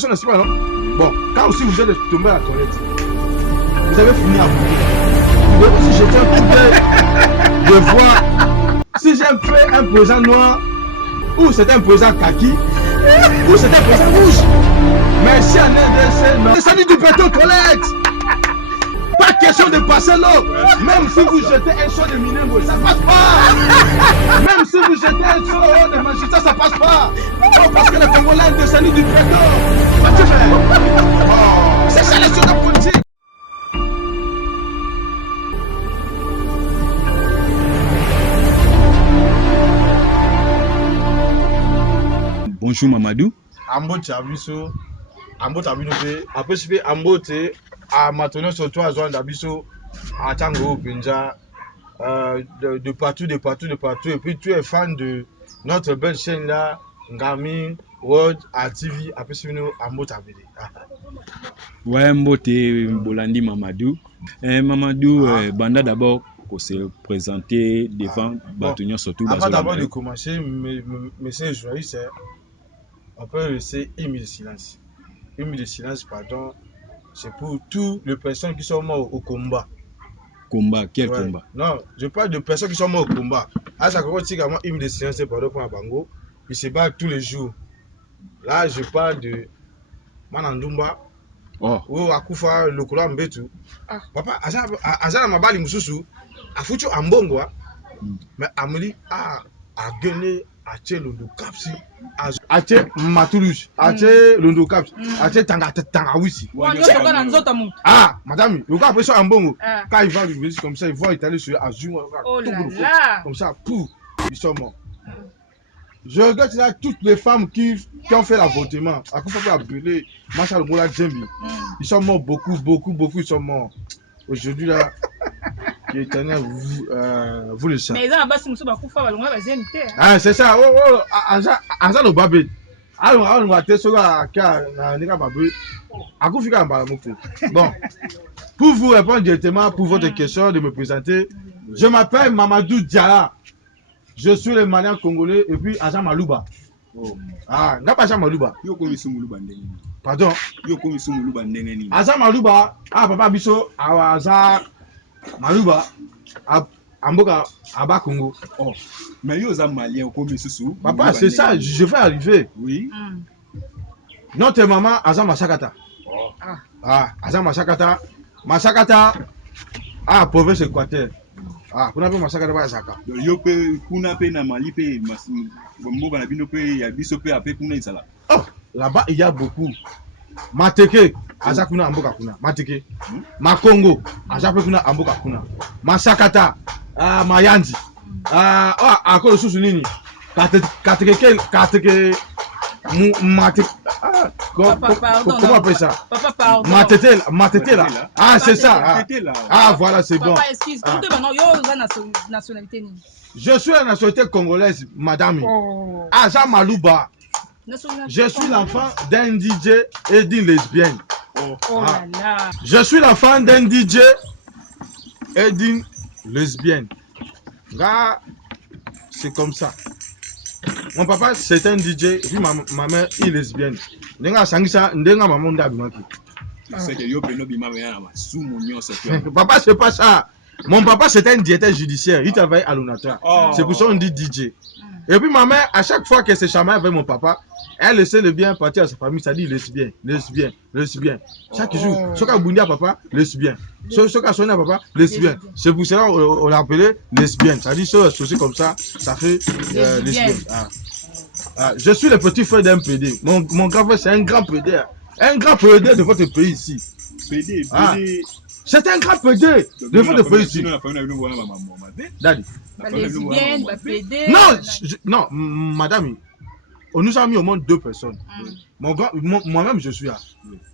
garçon, n'est-ce pas, non? Bon, quand aussi vous êtes tombé à la toilette, vous avez fini à vous. Vous devez aussi jeter un coup d'œil de voir si j'ai fait un présent noir, ou c'est un présent kaki, ou c'est un présent rouge. Mais si on est descendu du plateau aux toilettes, pas question de passer l'eau. Même si vous jetez un seau de minimum, ça passe pas. Même si vous jetez un seau de magistrat, ça passe pas. Oh, parce que le Congolais est descendu du plateau. Oh, c'est ça la sur politique. Bonjour Mamadou. Ambote abiso, ambote abinope, après c'est ambote à maintenant surtout à zone d'abiso, à Tango, Pinja, de partout, et puis tu es fan de notre belle chaîne là, Ngami, World, TV, après c'est nous ambote abide. Ouais, Mbote Bolandi Mamadou. Mamadou, Banda d'abord pour se présenter devant Batunion surtout. Avant d'abord de commencer, mes journalistes, on peut laisser une minute de silence. Une minute de silence, pardon, c'est pour toutes les personnes qui sont mortes au combat. Combat, quel combat? Non, je parle de personnes qui sont mortes au combat. À chaque fois, une minute de silence, c'est pardon pour un bango. Ils se battent tous les jours. Là, je parle de Manandumba. Ou Akufa, le Koula Mbetu. Papa, Azana Mabali Mususu, a foutu un bongo. Mais Amélie a gagné à Tchelondo Kapsi. À Matoulouche, à Tchelondo Kapsi, à Tangawisi. Ah, madame, le gars après ça un bongo. Quand il va lui comme ça, il voit étaler sur Azuma. Comme ça, pouf, ils sont morts. Je regarde là toutes les femmes qui ont fait l'avortement. À quoi faut appeler Machal Moula Djembi. Ils sont morts beaucoup, ils sont morts. Aujourd'hui là, l'éternel vous le savez. Ah, c'est ça. Oh, Azan au babé. Alors, on va tester sur Nika Babé. À quoi fika Mbalamoko. Bon, pour vous répondre directement pour votre question de me présenter, je m'appelle Mamadou Diala. Je suis le malien congolais et puis Azan Malouba. Ah, n'a pas Azan Malouba. Pardon. Azan Malouba, papa Bisso, Azan Malouba, Amboka, Aba Congo. Mais yo Azan malien comme Soussou. Papa, c'est ça, je vais arriver. Oui. Notre maman Azan Masakata. Azan Masakata, province Équateur. Kuna pe masaka de bazaka. Yo pe kuna pe na Mali pe bombo na bino pe ya biso pe ape kuna isala. Oh, là-bas il y a beaucoup. Mateke, azakuna amboka kuna. Mateke. Makongo, azape kuna amboka kuna. Masakata, Mayanzi. Akolo susu nini? Kateke Mate. Comment on appelle ça? Matete là. Ah, c'est ça. Ah, voilà, c'est bon. Papa, excuse. Nationalité. Je suis la nationalité congolaise, madame. Azan Malouba. Je suis l'enfant d'un DJ et d'une lesbienne. Je suis l'enfant d'un DJ et d'une lesbienne. Là, c'est comme ça. Mon papa c'est un DJ et puis ma mère est lesbienne. Papa c'est pas ça. Mon papa c'est un directeur judiciaire, il travaille à l'ONATRA. C'est pour ça qu'on dit DJ. Et puis ma mère, à chaque fois qu'elle se chamaille avec mon papa, elle laissait le bien partir à sa famille, ça dit lesbien. Chaque jour, ce qu'a bondi à papa, lesbien. Ce qu'a sonné à papa, lesbien. C'est pour ça qu'on l'appelait lesbienne. Ça dit c'est comme ça, ça fait lesbienne. Je suis le petit frère d'un PD. Mon grand frère c'est un grand PD. Un grand PD de votre pays ici. PD. C'est un grand PD de votre pays ici. Daddy. Non, madame. On nous a mis au monde 2 personnes. Moi-même, je suis là.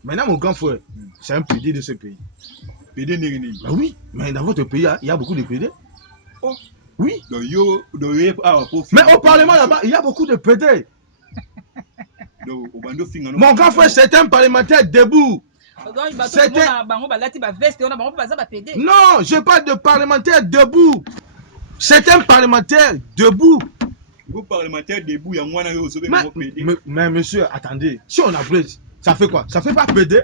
Maintenant, mon grand frère, c'est un PD de ce pays. PD n'est pas. Oui, mais dans votre pays, il y a beaucoup de PD. Oui. Mais au Parlement là-bas, il y a beaucoup de PD. Mon grand frère, c'est un parlementaire debout. Non, je parle de parlementaire debout. C'est un parlementaire debout. Parlementaire debout, mais monsieur, attendez, si on a pris, Ça fait quoi? Ça fait pas PD.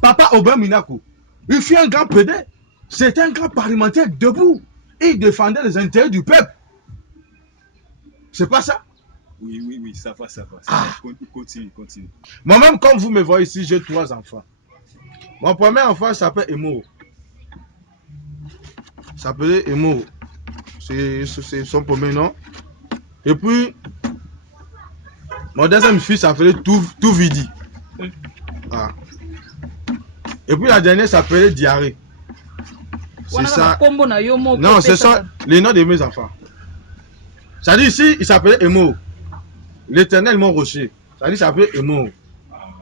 Papa Aubin Minako, il fut un grand PD. C'était un grand parlementaire debout. Il défendait les intérêts du peuple. C'est pas ça? Oui, ça va. Continue. Moi-même, comme vous me voyez ici, j'ai 3 enfants. Mon premier enfant s'appelle Emo. S'appelait Emo. C'est son premier nom. Et puis, mon deuxième fils s'appelait Touvidi. Ah. Et puis la dernière s'appelait Diarrhée. C'est ça. Non, ce sont les noms de mes enfants. Ça dit ici, il s'appelait Emo. L'Éternel mon rocher. Ça dit, il s'appelait Emo.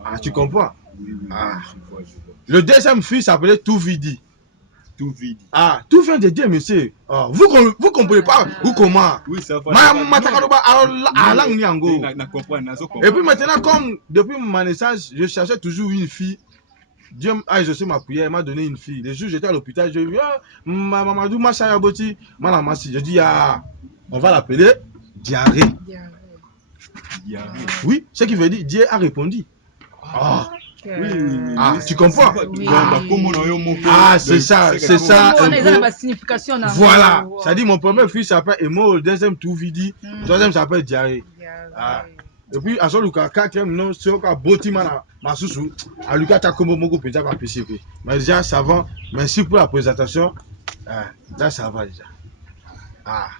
Ah, tu comprends? Oui, Ah. je vois. Le deuxième fils s'appelait Touvidi. Touvidi. Ah, tout vient de Dieu, monsieur. Ah, vous comprenez pas ou comment? Oui, ça va. Et puis maintenant, comme depuis ma naissance, je cherchais toujours une fille. Dieu a exaucé ma prière, il m'a donné une fille. Les jours j'étais à l'hôpital, je dis, Mamadou, ma chaya boti, je dis, on va l'appeler Diarrhée. Oui, ce qui veut dire, Dieu a répondu. Ah. Oui. Ah, tu comprends? Oui. Ah, c'est ça. Voilà. Wow. Ça dit, mon premier fils s'appelle Emo, le deuxième Touvidi, le troisième s'appelle Diarrhée. Ah. Et puis, à ce Lucas, quatrième nom, c'est encore Botimana, Masusu, à Lucas Takomo Moko Pizza va participer. Mais déjà, ça va. Merci pour la présentation. Ah, là, ça va déjà. Ah.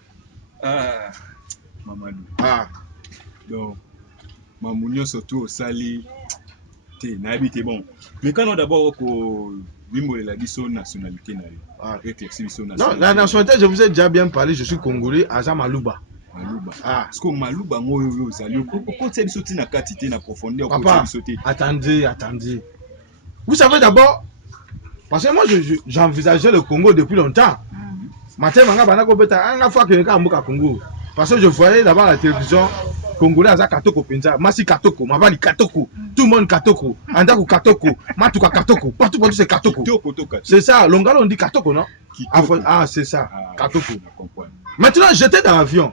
Mamadou. Ah. Donc, Mamounio surtout au Sali, t'es bon. Mais quand on d'abord au Bimbo la son nationalité, éclairci son nationalité. Non, la nationalité, je vous ai déjà bien parlé, je suis congolais, Aza Malouba. Ah, parce que Malouba, moi, au côté de sauter na quantité, na profondeur, papa, attendez. Vous savez d'abord, parce que moi, j'envisageais le Congo depuis longtemps. Matin, manga banako beta, anga fois que nka mboka Congo. Parce que je voyais d'abord la télévision congolais Aza Katoko Penza, Masi Katoko, Mavali Katoko, tout le monde Katoko, Andaku Katoko, Matuka Katoko, partout c'est Katoko. C'est ça, Longalo on dit Katoko, non? Ah, c'est ça, Katoko. Maintenant, j'étais dans l'avion.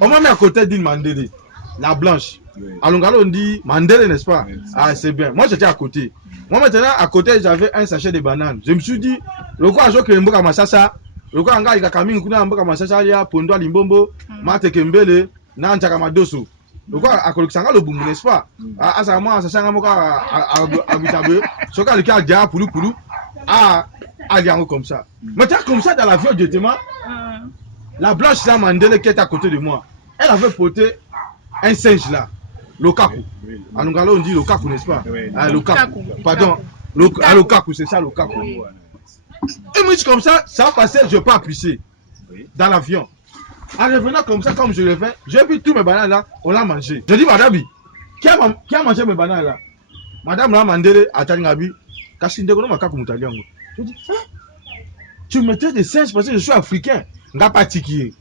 On m'a mis à côté d'une Mandélé, la blanche. À Longalo, on dit Mandélé, n'est-ce pas? Ah, c'est bien. Moi, j'étais à côté. Moi, maintenant, à côté, j'avais un sachet de bananes. Je me suis dit, le quoi, je veux que Mboka Masasa, le quoi, il y a Camille, Mboka Masasa, il y a Pondo, Limbombo, Mate Kembele, Nantaka Madoso. Le quoi, à Kolksanga, le boum, n'est-ce pas? À ça, moi, ça sert à Moka, à Bitabe, ce cas, le cas, Dia, Poulou, à Aliango comme ça. Maintenant, comme ça, dans l'avion, directement, la blanche là, Mandela qui est à côté de moi, elle avait porté un singe là, Lokaku. En Longalo, on dit Lokaku, n'est-ce pas? Lokaku. Pardon, Lokaku, c'est ça, Lokaku. Et moi, comme ça passait, je n'ai pas appuyé dans l'avion. En revenant comme ça, comme je l'ai fait, j'ai vu tous mes bananes là, on l'a mangé. Je dis, madame, qui a mangé mes bananes là? Madame là, Mandela, à Tangabi, Kassindegono Makaku Moutaliango. Je dis, tu mettais des singes parce que je suis africain. N'a pas tiqué.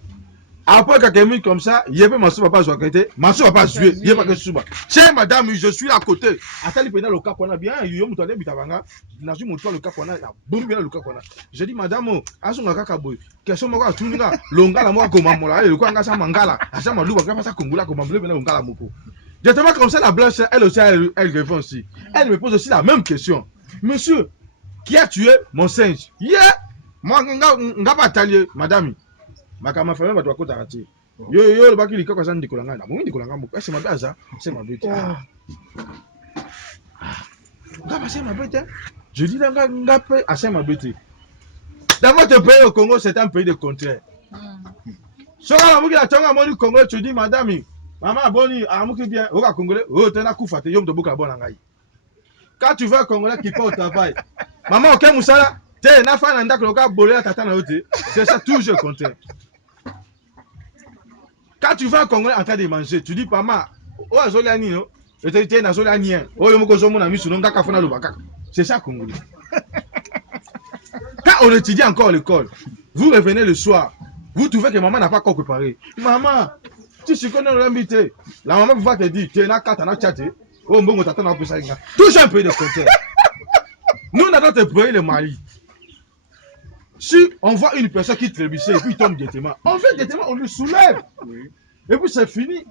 Après quelqu'un comme ça, il y avait Massou Papa Zouakete, Massou Papa Zoué, il y a pas que Souba. Tiens madame, je suis à côté. Attends, il le cas qu'on a bien, il y a un mouton bitabanga, n'a pas montré le cas qu'on a, bon bien le cas qu'on a. Je dis madame, Azunga Kakaboy, question moi tunga, longa la moi comme mola, le quoi ngasa mangala, asa malouba ka pasa kongola comme bleu bien ngala moko. Directement comme ça la blanche, elle aussi elle répond aussi. Elle me pose aussi la même question. Monsieur, qui a tué mon singe? Yeah! Moi nga pas talier madame. Makama famille va toi tarati. Yo le baki lika kwa sandi kolanga na mungi kolanga moko. C'est ma baza, c'est ma bête. Nga c'est ma bête. Je dis nga pe c'est ma bête. Dans votre pays au Congo, c'est un pays de contraire. Soka la mungi la tonga moni Congo, tu dis madame, maman boni amuki bien, oka congolais, tena kufa te yom to boka bona ngai. Quand tu veux un Congolais qui part au travail, maman ok musala, te na fa na ndako loka bolé tata na yote, c'est ça toujours le contraire. Quand tu vas un Congolais en train de manger, tu dis, maman, oh, Zoliani, oh, et na Zoliani, oh, yomoko zomo na misu, non, kaka fona lobaka. C'est ça, Congolais. Quand on étudie encore à l'école, vous revenez le soir, vous trouvez que maman n'a pas encore préparé. Maman, tu sais qu'on a l'invité. La maman va te dire, tu es là, quand tu as chaté, oh, bon, t'attends un peu ça. Toujours un peu de contraire. Nous, on a notre pays, le Mali. Si on voit une personne qui trébuchait et puis tombe directement, on fait directement, on le soulève. Et puis c'est fini.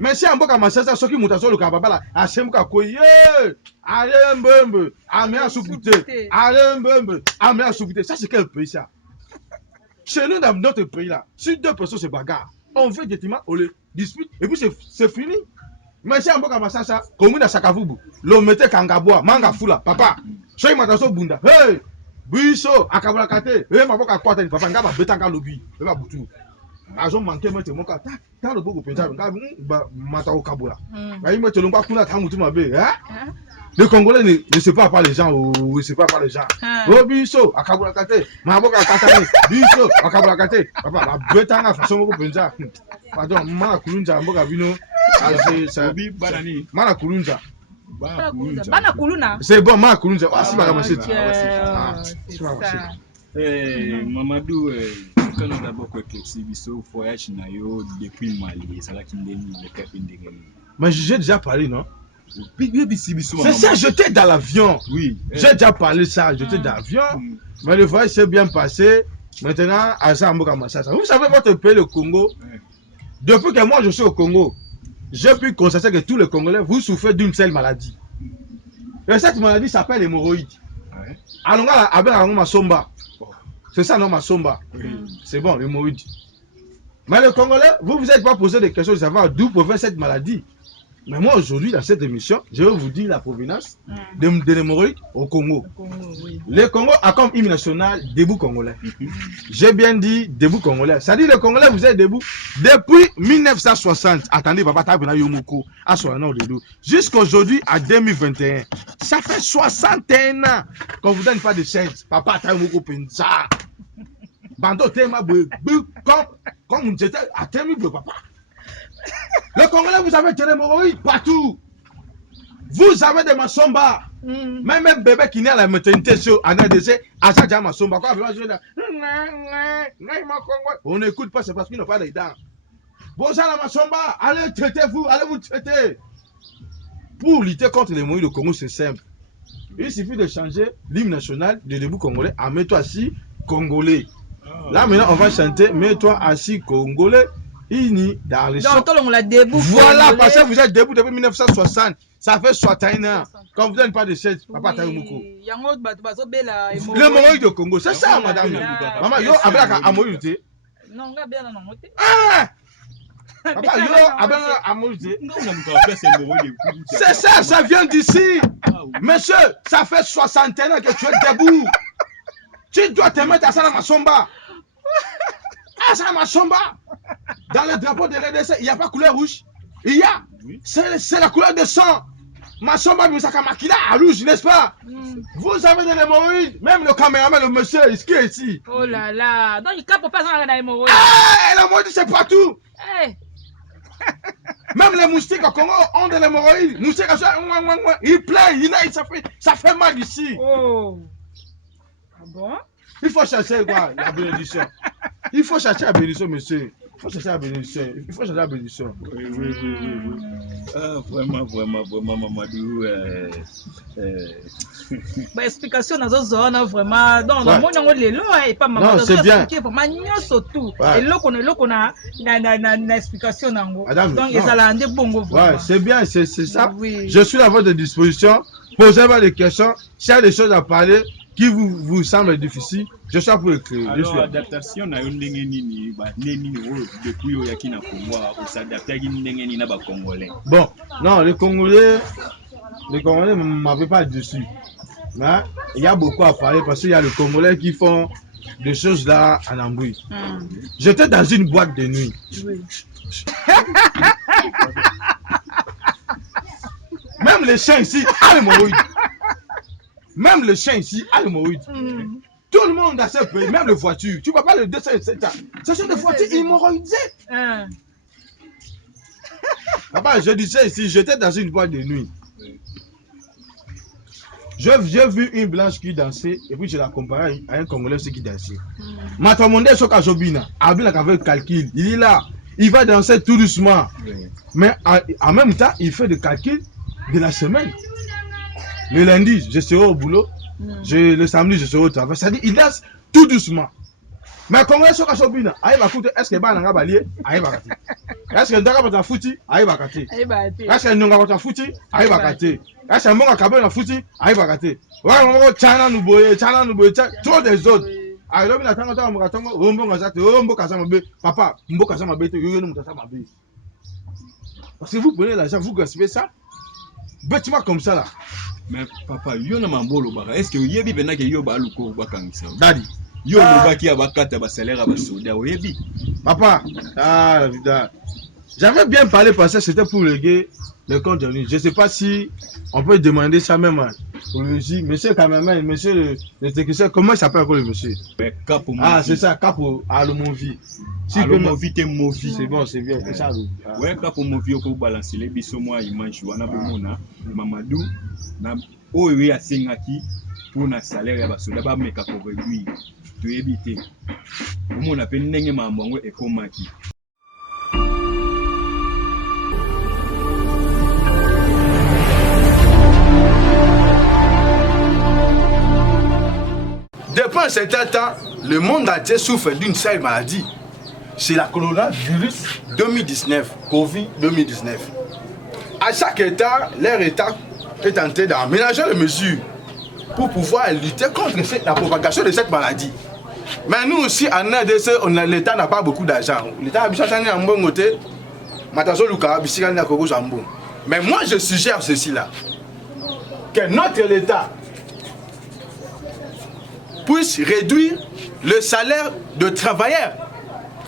Mais si un peu comme ça, ceux qui montent sur le cababala, à Semka Koye, allez mbembe, amé à soupouté, allez mbembe, amé à soupouté. Ça c'est quel pays ça? Chez nous dans notre pays là, si deux personnes se bagarrent, on fait directement, on les dispute et puis c'est fini. Mais si un peu comme ça, commune à Sakavubu, l'on mettait Kangaboa, Manga Fula, papa, soyez matasso bunda, hey, Biso, Akabula Kate, hey, ma boka kwata, papa, nga ba betanga lobby, ba butu. Azo manqué mettre mon cas, t'as le beau pensa, nga mata au Kabula. Nga mettre le ngwa kuna tamutu mabe, hein? Les Congolais ne se parlent pas les gens, ou ne se parlent pas les gens. Oh, Biso, Akabula Kate, ma boka Katane, Biso, Akabula Kate, papa, la betanga façon beaucoup pensa. Pardon, ma kulunja, mboka vino. Mana Kulunja. Bana Kuluna. C'est bon, Mana Kulunja. Ah, si, madame, c'est Mamadou, quand on a d'abord éclairci le voyage depuis Mali, ça l'a quitté le cap indégène. Mais j'ai déjà parlé, non? C'est ça, j'étais dans l'avion. Oui. J'ai déjà parlé ça, j'étais dans l'avion. Mais le voyage s'est bien passé. Maintenant, à ça, vous savez, votre pays, le Congo, depuis que moi je suis au Congo, j'ai pu constater que tous les Congolais, vous souffrez d'une seule maladie. Et cette maladie s'appelle l'hémorroïde. Alors là, Masomba. C'est ça, non, Masomba. C'est bon, l'hémorroïde. Mais les Congolais, vous vous êtes pas posé des questions de savoir d'où provient cette maladie. Mais moi, aujourd'hui, dans cette émission, je vais vous dire la provenance de l'hémorroïde au Congo. Le Congo a comme hymne national Debout Congolais. J'ai bien dit Debout Congolais. Ça dit, le Congolais, vous êtes debout depuis 1960. Attendez, papa, t'as Yomoko, à jusqu'à aujourd'hui, à 2021. Ça fait 61 ans qu'on vous donne pas de chaise. Papa, t'as Yomoko Penza. Bando, t'es ma comme on était à terme, papa. Le Congolais, vous avez des hémorroïdes partout. Vous avez des Masomba. Même un bébé qui naît à la maternité sur ANADC, à ça, Masomba. On n'écoute pas, c'est parce qu'ils n'ont pas les dents. Vous avez la Masomba, allez traitez-vous, allez vous traiter. Pour lutter contre les hémorroïdes, le Congo, c'est simple. Il suffit de changer l'hymne national de Debout Congolais à mets-toi assis, Congolais. Là, maintenant, on va chanter mets-toi assis, Congolais. Dans les donc, on l'a debout. Voilà, parce que vous êtes debout depuis 1960. Ça fait 61 ans. Quand vous n'avez pas de chaise, papa Taïmouko. L'hémorroïde de Congo, c'est ça, madame. Maman, yo, avec la hémorroïde. Non, on a bien non. Papa, yo, avec la hémorroïde. C'est ça, ça vient d'ici. Monsieur, ça fait 61 ans que tu es debout. Tu dois te mettre à ça dans ma somba. Ah, ça ma somba. Dans le drapeau de l'RDC, il n'y a pas couleur rouge. Il y a. C'est la couleur de sang. Ma somba, mais ça makila à rouge, n'est-ce pas? Vous avez des hémorroïdes. Même le caméraman, le monsieur, il qui est ici. Oh là là. Donc, il capte pas dans l'hémorroïde. Ah, l'hémorroïde, c'est partout. Même les moustiques au Congo ont de l'hémorroïde. Moustiques, ils plaignent, ça fait mal ici. Oh. Ah bon? Il faut chercher quoi, la bénédiction. Il faut chercher la bénédiction, monsieur. Il faut chercher la bénédiction. Il faut chercher la bénédiction. Oui. Ah, vraiment, Mamadou. Explication dans cette zone, vraiment. Donc, non, c'est bien. Et là, on a une explication. Donc, ils allaient bongo. Ouais, c'est bien, c'est ça. Oui. Je suis à votre disposition. Posez-moi des questions. S'il y a des choses à parler qui vous semblent difficiles, je suis pour écrire. Alors, l'adaptation n'a depuis Yakina pouvoir ou s'adapter à une Congolais. Bon, non, les Congolais ne m'avaient pas dessus. Mais il y a beaucoup à parler parce qu'il y a les Congolais qui font des choses là en embrouille. J'étais dans une boîte de nuit. Oui. Même les chiens ici, a l'hémorroïde. Même le chien ici a l'hémorroïde. Tout le monde a ce pays, même les voitures. Tu ne vois pas le 207 ans. Ce sont des voitures hémorroïdées. Papa, je disais ici, j'étais dans une boîte de nuit. J'ai vu une blanche qui dansait et puis je la comparais à un Congolais qui dansait. Matamondé Sokajobina, Abina avec calcul. Il est là, il va danser tout doucement. Mais en même temps, il fait des calculs de la semaine. Le lundi, je serai au boulot. Le samedi, je serai au travail. C'est-à-dire, il danse tout doucement. Mais Congolais sont Kasobina, aïe va coûter, est-ce que Ban n'a pas lié, aïe va rater. Est-ce que Ndaka va fouti, aïe va rater. Est-ce que Nunga va fouti, aïe va rater. Est-ce que Monga Kabel va fouti, aïe va rater. Ouais, on Chana nous boye, trop des autres. Aïe, l'homme n'a pas tant de Rombo Kazate, Rombo Kazamabe, papa, Mbo Kazamabe, Yoyo Kazamabe. Parce que vous prenez l'argent, vous gaspillez ça. Bêtement comme ça là. Mais papa, yo na mambolo baka. Est-ce que yebi bena ke yo ba luko baka ngisa? Daddy. Yo no baki abakata ba salaire ba soda yebi. Papa, j'avais bien parlé parce que c'était pour léguer le compte de lui. Je ne sais pas si on peut demander ça même pour le dire. Monsieur cameraman, monsieur le technicien, comment il s'appelle encore le monsieur? Capo. Ah, c'est ça, Capo Alomovi. Si Alomovi te movi. C'est bon, c'est bien. C'est ça. Ouais, Capo Movi au balancer les biso moi image wana bomona Mamadou na oyo ya sengaki pour na salaire ya basoda ba meka ko réduire. To éviter. Bomona pe ndenge mambo ekomaki. Depuis un certain temps, le monde entier souffre d'une seule maladie. C'est la coronavirus 2019, Covid-2019. À chaque État, leur État est en train d'aménager les mesures pour pouvoir lutter contre la propagation de cette maladie. Mais nous aussi, en RDC, l'État n'a pas beaucoup d'argent. L'État a besoin de bon côté. Mais moi, je suggère ceci-là. Que notre État puisse réduire le salaire de travailleurs.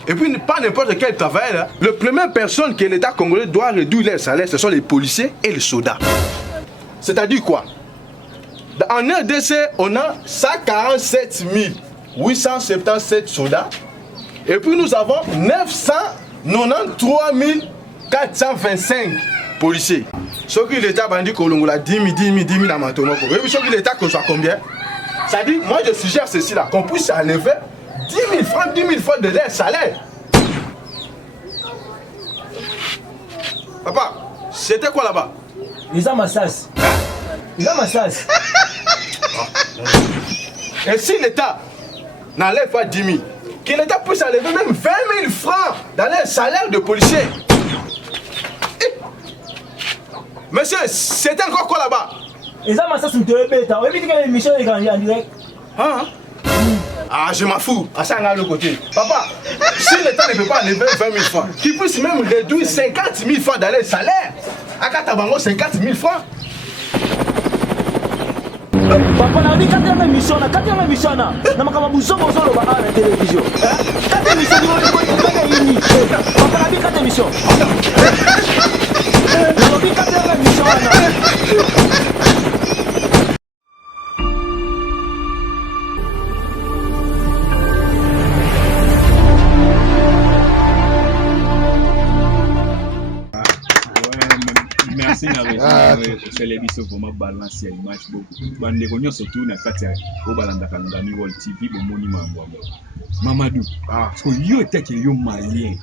Et puis, pas n'importe quel travailleur. La première personne que l'État congolais doit réduire leur salaire, ce sont les policiers et les soldats. C'est-à-dire quoi? En RDC, on a 147 877 soldats. Et puis, nous avons 993 425 policiers. Ce que l'État a dit qu'on a 10 000 à Matomoko. Et puis, ce que l'État qu'on soit combien? Ça dit, moi je suggère ceci là, qu'on puisse enlever 10 000 francs de leur salaire. Papa, c'était quoi là-bas? Ils ont ma sas. Ils ont ma sas. Et si l'État n'enlève pas 10 000, que l'État puisse enlever même 20 000 francs dans leur salaire de policier. Monsieur, c'était encore quoi là-bas? Ils ont ma sas, tu es bête. Oui, mais tu as une émission en direct. Hein? Ah, je m'en fous. À ça, on a le côté. Papa, si l'État ne peut pas enlever 20 000 francs, qu'il puisse même réduire 50 000 francs dans les salaires. À Katabango, 50 000 francs. Papa, on a dit 4e émission, on a 4e émission. On a la télévision. 4e émission, on a dit 4e émission. On a dit 4e émission. Merci na c'est les biso vraiment balancer image beaucoup bande konyo surtout na kati au balanda kangani World TV bomoni mambo Mamadou parce que yo teke yo malien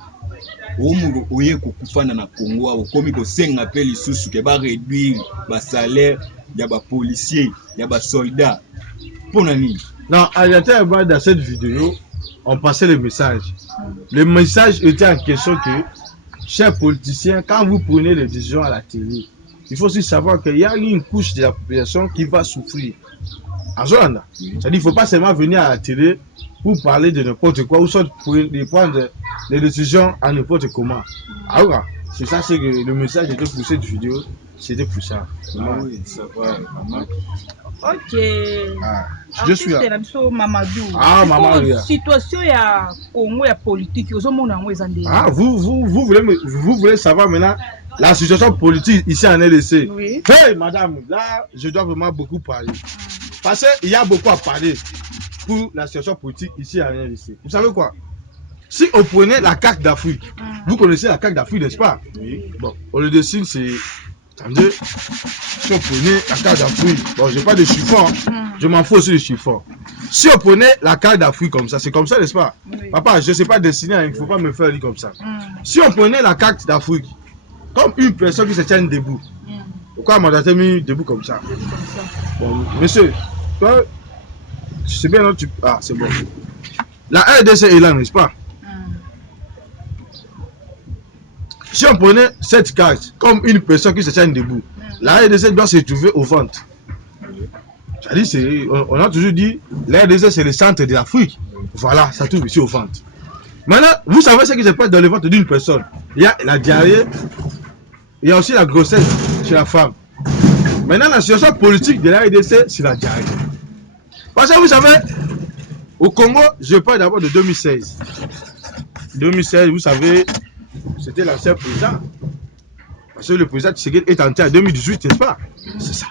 omu oye kokufana na Congo au komi ko senga pe lisusu ke ba réduire ba salaire ya ba policier ya ba soldat pour nani. Non, dans cette vidéo on passait le message. Le message était en question que chers politiciens, quand vous prenez les décisions à la télé, il faut aussi savoir qu'il y a une couche de la population qui va souffrir. En Zolanda, c'est-à-dire qu'il ne faut pas seulement venir à la télé pour parler de n'importe quoi ou soit de prendre des décisions à n'importe comment. Alors, c'est ça, c'est que le message était pour cette vidéo, c'était pour ça. Ah oui, ça va, maman. Ok. Je suis là. Mamadou. Ah, maman. Situation ya Congo ya politique, vous voulez savoir maintenant la situation politique ici en LDC. Oui. Hey, madame, là, je dois vraiment beaucoup parler. Parce qu'il y a beaucoup à parler pour la situation politique ici en LDC. Vous savez quoi? Si on prenait la carte d'Afrique, vous connaissez la carte d'Afrique, n'est-ce pas? Oui. Bon, on le dessine, c'est... Attendez, si on prenait la carte d'Afrique, bon, j'ai pas de chiffon, je m'en fous aussi de chiffon. Si on prenait la carte d'Afrique comme ça, c'est comme ça, n'est-ce pas? Oui. Papa, je sais pas dessiner, il ne faut pas me faire lire comme ça. Si on prenait la carte d'Afrique comme une personne qui se tient debout, pourquoi on m'a mis debout comme ça? Bon, monsieur, toi, je sais bien, non, tu... Ah, c'est bon. La RDC est là, n'est-ce pas? Si on prenait cette carte comme une personne qui se tient debout, la RDC doit se trouver au ventre. C'est-à-dire, on a toujours dit, la RDC c'est le centre de l'Afrique. Voilà, ça trouve ici au ventre. Maintenant, vous savez ce qui se passe dans le ventre d'une personne. Il y a la diarrhée, il y a aussi la grossesse chez la femme. Maintenant, la situation politique de la RDC, c'est la diarrhée. Parce que vous savez, au Congo, je parle d'abord de 2016. 2016, vous savez, c'était l'ancien président. Parce que le président Tshisekedi est entré en 2018, n'est-ce pas? C'est ça.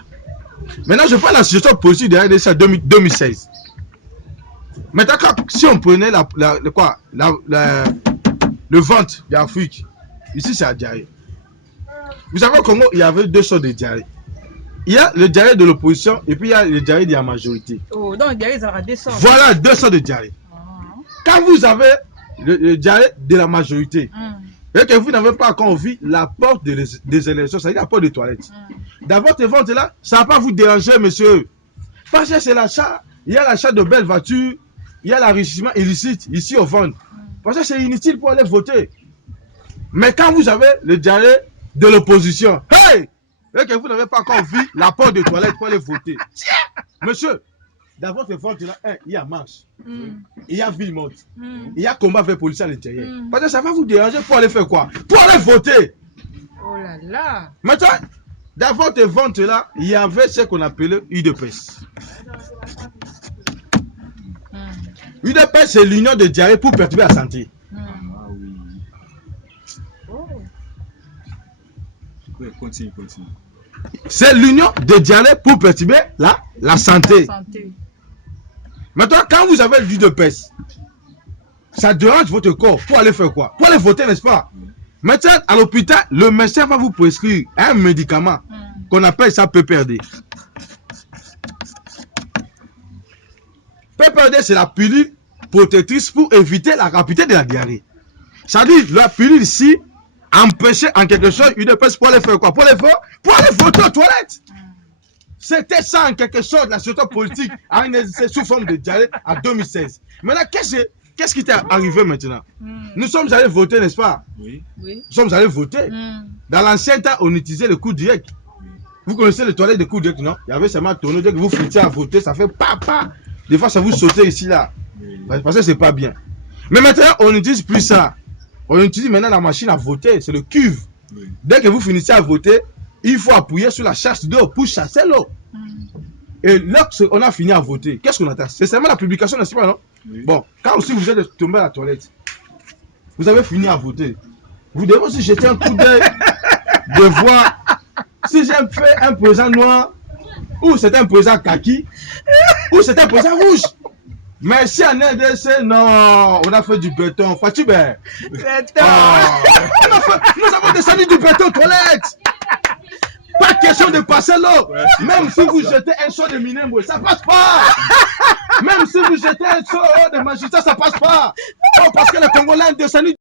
Maintenant, je parle de la situation politique de la RDC en 2016. Maintenant, si on prenait le ventre de l'Afrique, ici c'est la diarrhée. Vous savez au Congo, il y avait deux sortes de diarrhée. Il y a le diarrhée de l'opposition et puis il y a le diarrhée de la majorité. Oh, donc le diarrhée, ça aura deux sortes. Voilà, deux sortes de diarrhée. Quand vous avez le diarrhée de la majorité, et que vous n'avez pas encore vu la porte des élections, c'est-à-dire la porte des toilettes. Dans votre ventre là, ça ne va pas vous déranger, monsieur. Parce que c'est l'achat, il y a l'achat de belles voitures, il y a l'enrichissement illicite ici au ventre. Parce que c'est inutile pour aller voter. Mais quand vous avez le diarrhée de l'opposition, hey! Et que vous n'avez pas encore vu la porte des toilettes pour aller voter. Monsieur, dans votre ventre là, il y a marche, il y a ville morte, il y a combat avec les policiers à l'intérieur. Parce que ça va vous déranger pour aller faire quoi? Pour aller voter. Oh là là. Maintenant, dans votre ventre là, il y avait ce qu'on appelait UDPS. UDPS, c'est l'union de diarrhée pour perturber la santé. Continue. C'est l'union de diarrhée pour perturber la santé. Maintenant, quand vous avez l'UDPS, ça dérange votre corps pour aller faire quoi? Pour aller voter, n'est-ce pas? Maintenant, à l'hôpital, le médecin va vous prescrire un médicament qu'on appelle ça PPRD. PPRD, c'est la pilule protectrice pour éviter la rapidité de la diarrhée. Ça dit, la pilule ici, empêcher en quelque chose UDPS pour aller faire quoi? Pour aller voter aux toilettes. C'était ça en quelque sorte la situation politique à une sous forme de diarrhée en 2016. Maintenant, qu'est-ce qui t'est arrivé maintenant? Nous sommes allés voter, n'est-ce pas? Oui. Nous sommes allés voter. Dans l'ancien temps, on utilisait le coup direct. Vous connaissez les toilettes de coup direct, non? Il y avait seulement un tonneau, dès que vous foutiez à voter, ça fait papa. Des fois, ça vous sautez ici, là. Parce que c'est pas bien. Mais maintenant, on n'utilise plus ça. On utilise maintenant la machine à voter, c'est le cuve. Dès que vous finissez à voter, il faut appuyer sur la chasse d'eau pour chasser l'eau. Et lorsqu'on a fini à voter, qu'est-ce qu'on attend? C'est seulement la publication, n'est-ce pas, non? Bon, quand aussi vous êtes tombé à la toilette, vous avez fini à voter. Vous devez aussi jeter un coup d'œil de voir si j'ai fait un président noir, ou c'est un président kaki, ou c'est un président rouge. Mais si en RDC, non, on a fait du béton. Fatibé. Béton. Nous avons descendu du béton aux toilettes. Pas question de passer l'eau. Même si vous jetez un seau de Minembwe, ça passe pas. Même si vous jetez un seau de magistrat, ça passe pas. Non, parce que les Congolais ont descendu